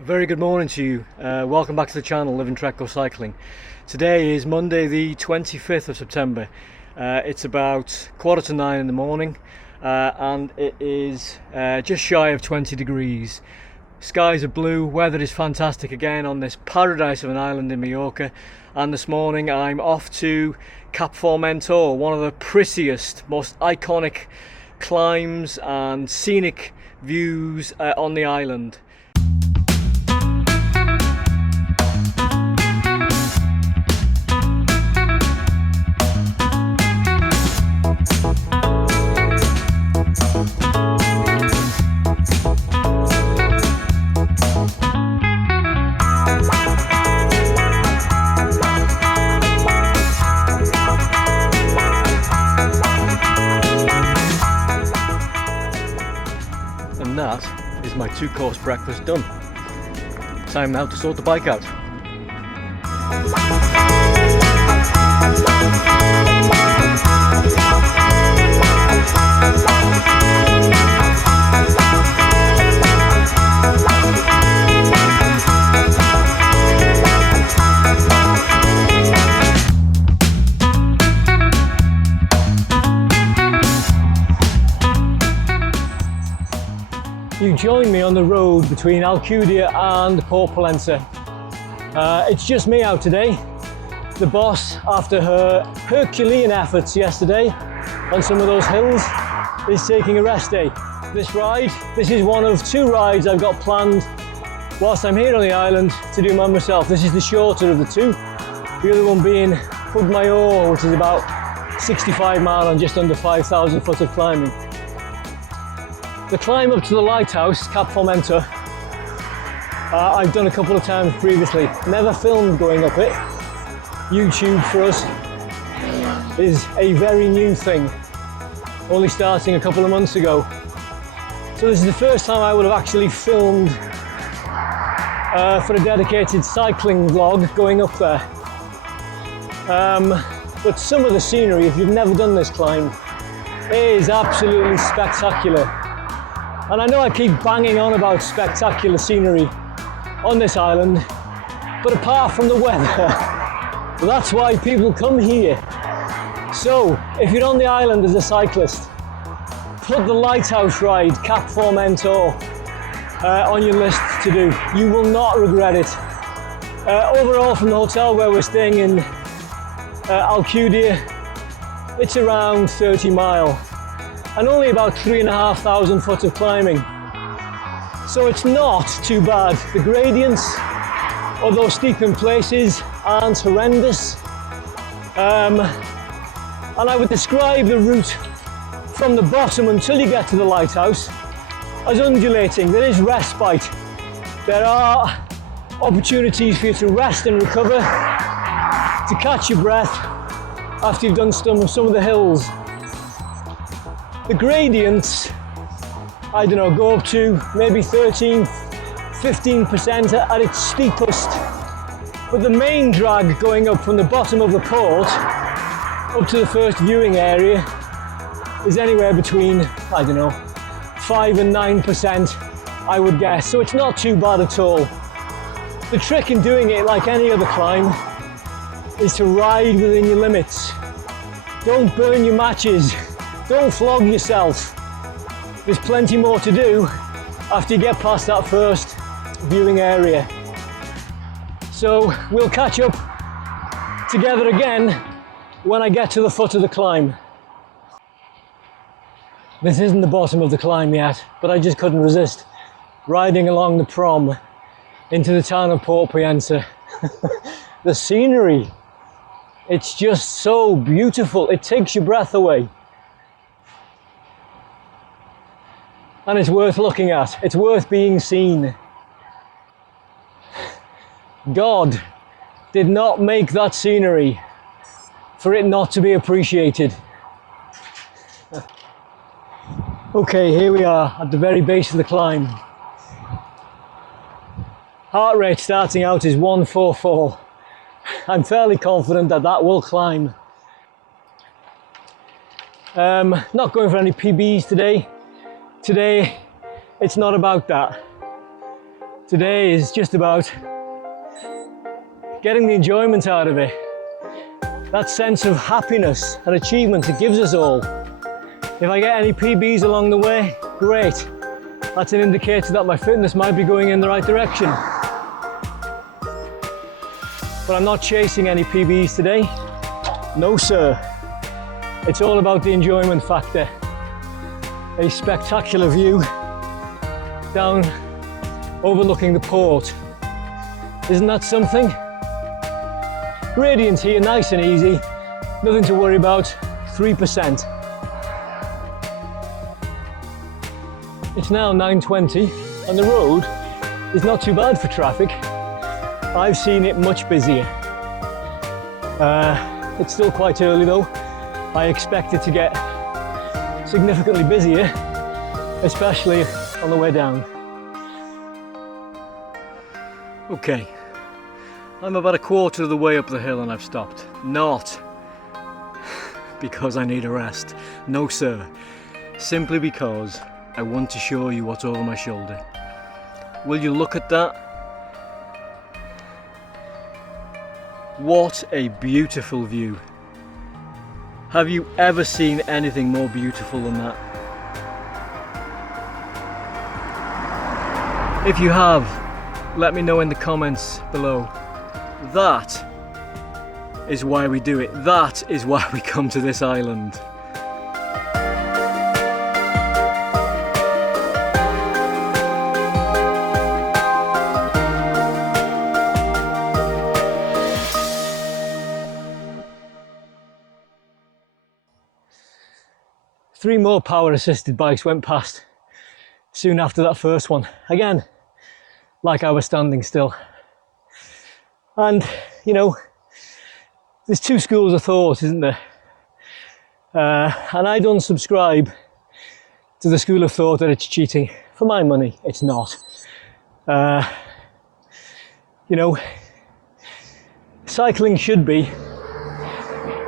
A very good morning to you. Welcome back to the channel, Live and Trek Go Cycling. Today is Monday the 25th of September. It's about 8:45 in the morning and it is just shy of 20 degrees. Skies are blue, weather is fantastic again on this paradise of an island in Mallorca, and this morning I'm off to Cap Formentor, one of the prettiest, most iconic climbs and scenic views on the island. And that is my 2-course breakfast done. Time now to sort the bike out. You join me on the road between Alcudia and Port Pollença. It's just me out today. The boss, after her Herculean efforts yesterday on some of those hills, is taking a rest day. This is one of 2 rides I've got planned whilst I'm here on the island to do by myself. This is the shorter of the 2. The other one being Formentor, which is about 65 miles on just under 5,000 foot of climbing. The climb up to the lighthouse, Cap Formentor, I've done a couple of times previously. Never filmed going up it. YouTube for us is a very new thing, only starting a couple of months ago. So this is the first time I would have actually filmed for a dedicated cycling vlog going up there. But some of the scenery, if you've never done this climb, is absolutely spectacular. And I know I keep banging on about spectacular scenery on this island, but apart from the weather, that's why people come here. So, if you're on the island as a cyclist, put the lighthouse ride, Cap Formentor, on your list to do. You will not regret it. Overall, from the hotel where we're staying in Alcudia, it's around 30 miles. And only about 3,500 foot of climbing. So it's not too bad. The gradients, although steep in places, aren't horrendous. And I would describe the route from the bottom until you get to the lighthouse as undulating. There is respite. There are opportunities for you to rest and recover, to catch your breath after you've done some of the hills. The gradients, I don't know, go up to maybe 13, 15% at its steepest. But the main drag going up from the bottom of the port up to the first viewing area is anywhere between, I don't know, 5 and 9%, I would guess. So it's not too bad at all. The trick in doing it, like any other climb, is to ride within your limits. Don't burn your matches. Don't flog yourself. There's plenty more to do after you get past that first viewing area. So we'll catch up together again when I get to the foot of the climb. This isn't the bottom of the climb yet, but I just couldn't resist riding along the prom into the town of Port Pollença. The scenery, it's just so beautiful. It takes your breath away. And it's worth looking at. It's worth being seen. God did not make that scenery for it not to be appreciated. Okay, here we are at the very base of the climb. Heart rate starting out is 144. I'm fairly confident that that will climb. Not going for any PBs today. Today, it's not about that. Today is just about getting the enjoyment out of it. That sense of happiness and achievement it gives us all. If I get any PBs along the way, great. That's an indicator that my fitness might be going in the right direction. But I'm not chasing any PBs today. No sir. It's all about the enjoyment factor. A spectacular view down overlooking the port. Isn't that something? Gradient here, nice and easy. Nothing to worry about, 3%. It's now 9:20 and the road is not too bad for traffic. I've seen it much busier. It's still quite early though. I expect it to get significantly busier, especially on the way down. Okay, I'm about a quarter of the way up the hill and I've stopped. Not because I need a rest, no sir, simply because I want to show you what's over my shoulder. Will you look at that? What a beautiful view. Have you ever seen anything more beautiful than that? If you have, let me know in the comments below. That is why we do it. That is why we come to this island. Three more power-assisted bikes went past soon after that first one. Again, like I was standing still. And, you know, there's two schools of thought, isn't there? And I don't subscribe to the school of thought that it's cheating. For my money, it's not. You know, cycling should be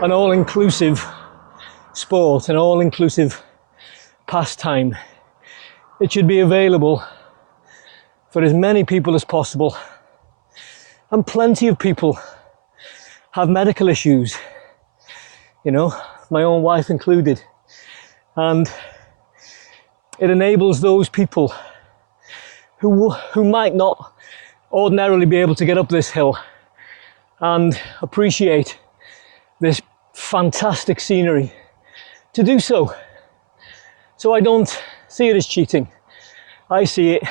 an all-inclusive sport, an all-inclusive pastime. It should be available for as many people as possible. And plenty of people have medical issues, you know, my own wife included. And it enables those people who might not ordinarily be able to get up this hill and appreciate this fantastic scenery to do so. So I don't see it as cheating. I see it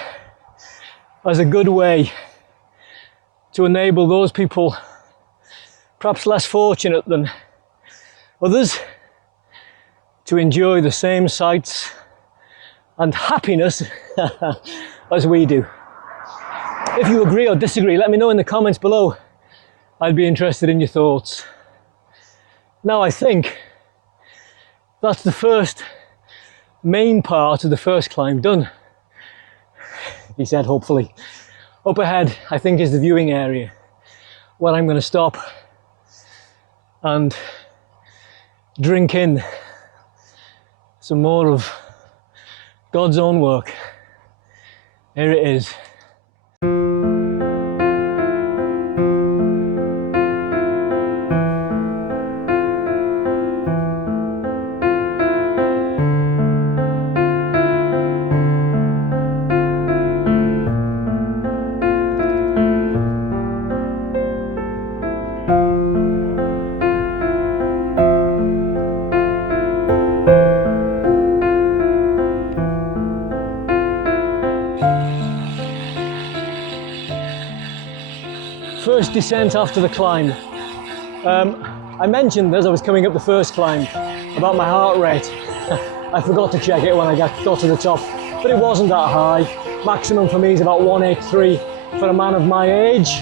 as a good way to enable those people, perhaps less fortunate than others, to enjoy the same sights and happiness as we do. If you agree or disagree, let me know in the comments below. I'd be interested in your thoughts. Now I think that's the first main part of the first climb done, he said, hopefully. Up ahead, I think, is the viewing area, where I'm going to stop and drink in some more of God's own work. Here it is. First descent after the climb. I mentioned as I was coming up the first climb about my heart rate. I forgot to check it when I got to the top, but it wasn't that high. Maximum for me is about 183 for a man of my age.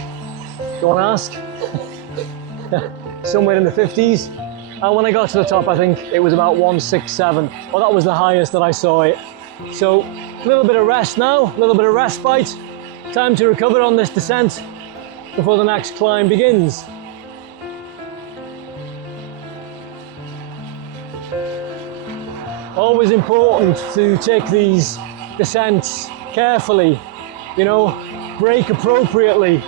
Don't ask. Somewhere in the 50s. And when I got to the top, I think it was about 167. Well, that was the highest that I saw it. So a little bit of rest now, a little bit of respite. Time to recover on this descent before the next climb begins. Always important to take these descents carefully, you know, brake appropriately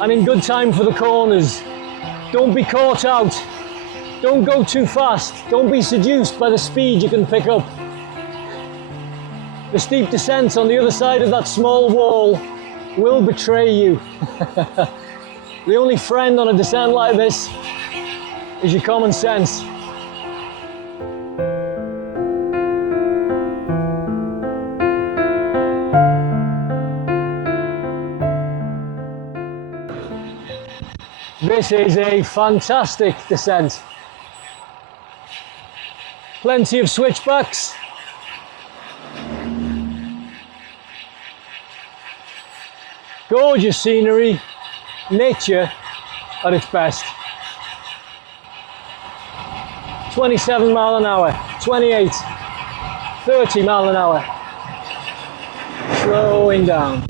and in good time for the corners. Don't be caught out. Don't go too fast. Don't be seduced by the speed you can pick up. The steep descent on the other side of that small wall will betray you. The only friend on a descent like this is your common sense. This is a fantastic descent. Plenty of switchbacks. Gorgeous scenery, nature at its best. 27 mile an hour, 28, 30 mile an hour. Slowing down.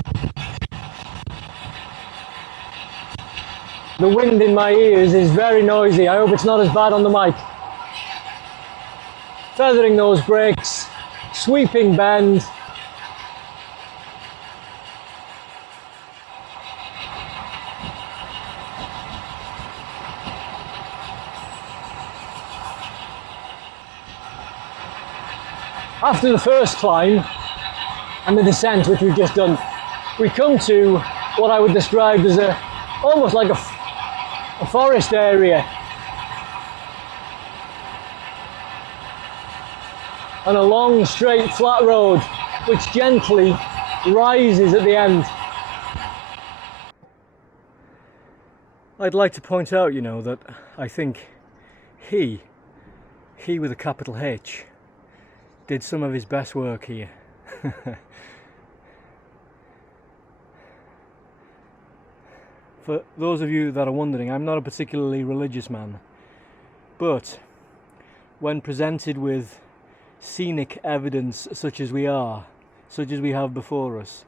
The wind in my ears is very noisy. I hope it's not as bad on the mic. Feathering those brakes, sweeping bend. After the first climb and the descent, which we've just done, we come to what I would describe as almost like a forest area. And a long, straight, flat road, which gently rises at the end. I'd like to point out, you know, that I think he with a capital H, did some of his best work here. For those of you that are wondering, I'm not a particularly religious man, but when presented with scenic evidence such as we have before us,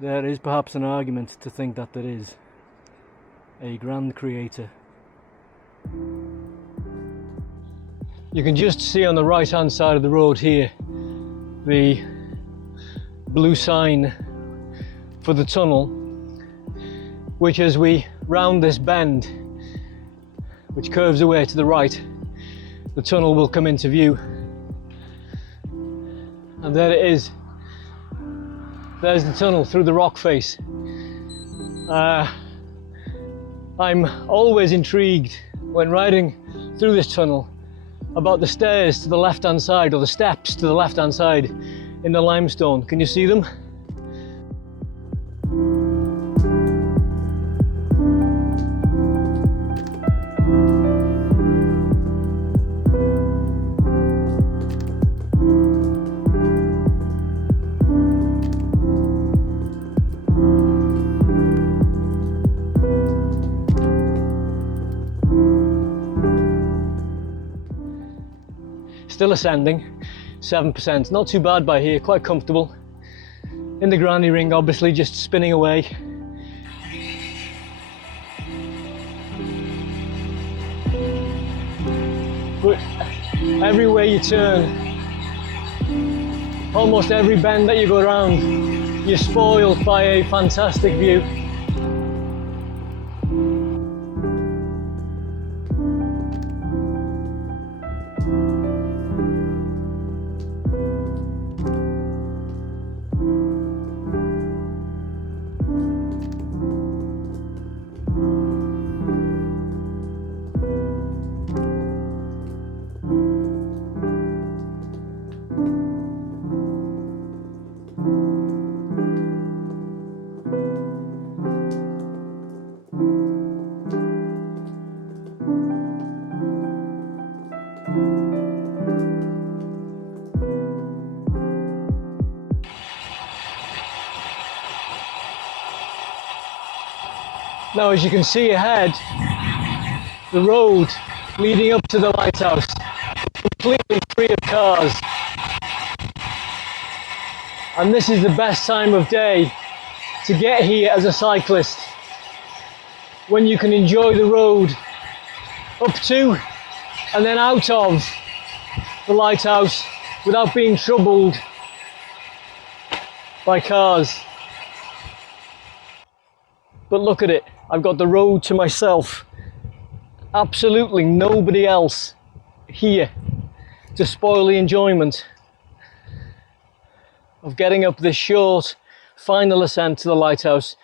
there is perhaps an argument to think that there is a grand creator. You can just see on the right hand side of the road here the blue sign for the tunnel, which as we round this bend, which curves away to the right, the tunnel will come into view. And there it is. There's the tunnel through the rock face. I'm always intrigued when riding through this tunnel about the stairs to the left hand side, or the steps to the left hand side in the limestone. Can you see them? Still ascending, 7%, not too bad by here, quite comfortable. In the granny ring, obviously, just spinning away. But everywhere you turn, almost every bend that you go around, you're spoiled by a fantastic view. Now, as you can see ahead, the road leading up to the lighthouse is completely free of cars. And this is the best time of day to get here as a cyclist, when you can enjoy the road up to and then out of the lighthouse without being troubled by cars. But look at it, I've got the road to myself. Absolutely nobody else here to spoil the enjoyment of getting up this short final ascent to the lighthouse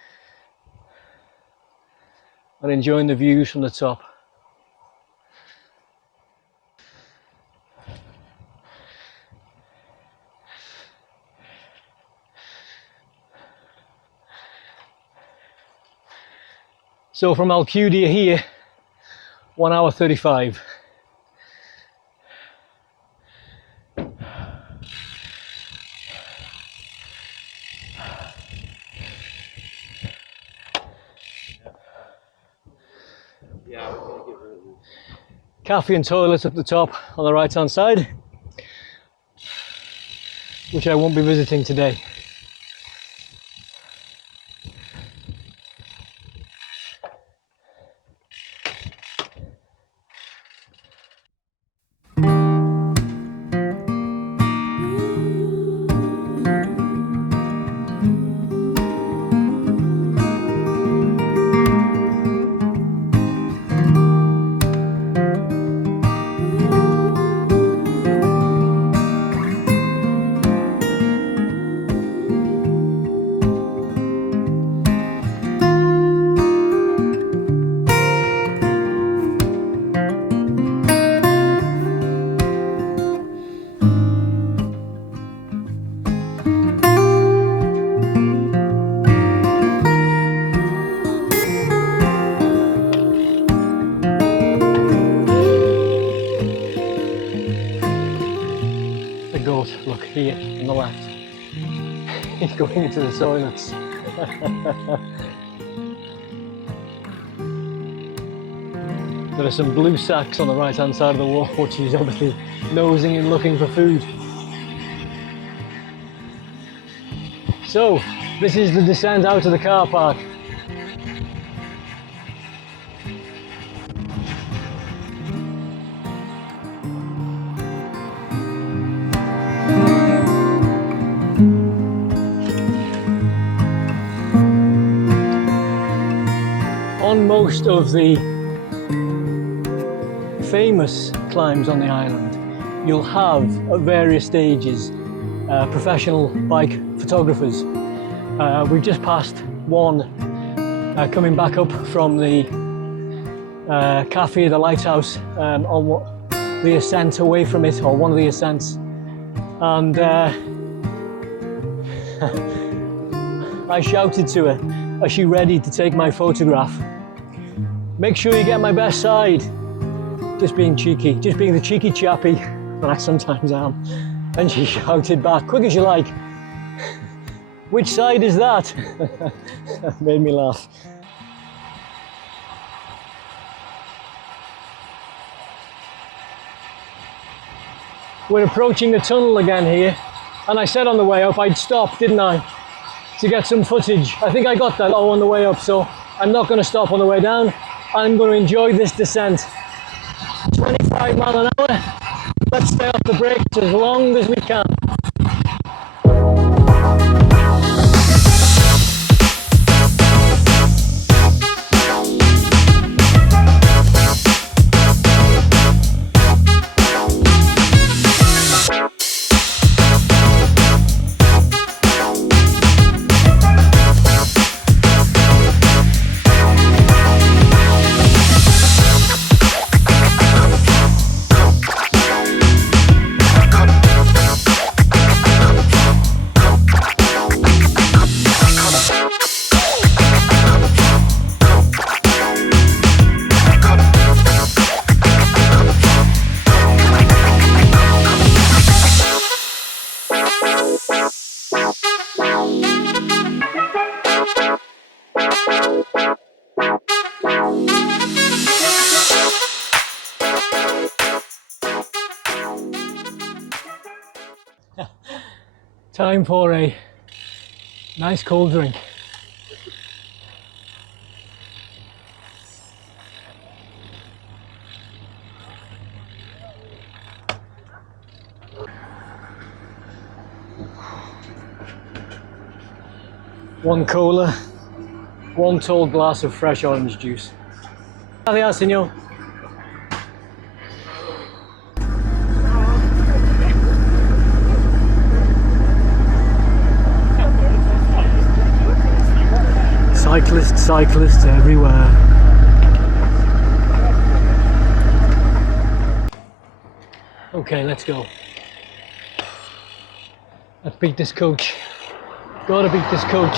and enjoying the views from the top. So from Alcudia here, 1 hour 35. Cafe and toilets up the top on the right hand side, which I won't be visiting today. Look here on the left. He's going into the toilets. There are some blue sacks on the right hand side of the wall, which he's obviously nosing and looking for food. So, this is the descent out of the car park. On most of the famous climbs on the island, you'll have at various stages professional bike photographers. We've just passed one coming back up from the cafe, the lighthouse, on the ascent away from it, or one of the ascents, and I shouted to her, "Is she ready to take my photograph? Make sure you get my best side." Just being cheeky, just being the cheeky chappy that I sometimes am. And she shouted back, "Quick as you like." "Which side is that?" Made me laugh. We're approaching the tunnel again here, and I said on the way up I'd stop, didn't I, to get some footage. I think I got that all on the way up, so I'm not going to stop on the way down. I'm going to enjoy this descent. 25 miles an hour. Let's stay off the brakes as long as we can. Time for a nice cold drink. One cola one tall glass of fresh orange juice. Gracias, señor. Cyclists everywhere. Okay, let's go. Let's beat this coach. Gotta beat this coach.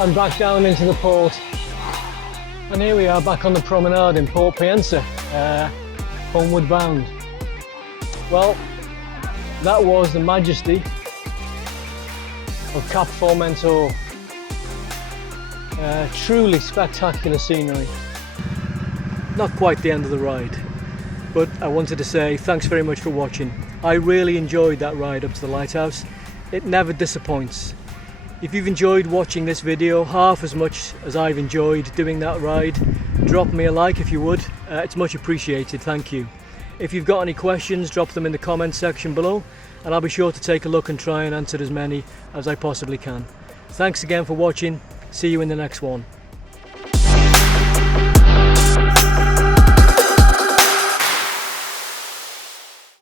And back down into the port, and here we are back on the promenade in Port Piensa, homeward bound. Well, that was the majesty of Cap Formentor. Truly spectacular scenery. Not quite the end of the ride, but I wanted to say thanks very much for watching. I really enjoyed that ride up to the lighthouse. It never disappoints. If you've enjoyed watching this video half as much as I've enjoyed doing that ride, drop me a like if you would. It's much appreciated, thank you. If you've got any questions, drop them in the comment section below, and I'll be sure to take a look and try and answer as many as I possibly can. Thanks again for watching. See you in the next one.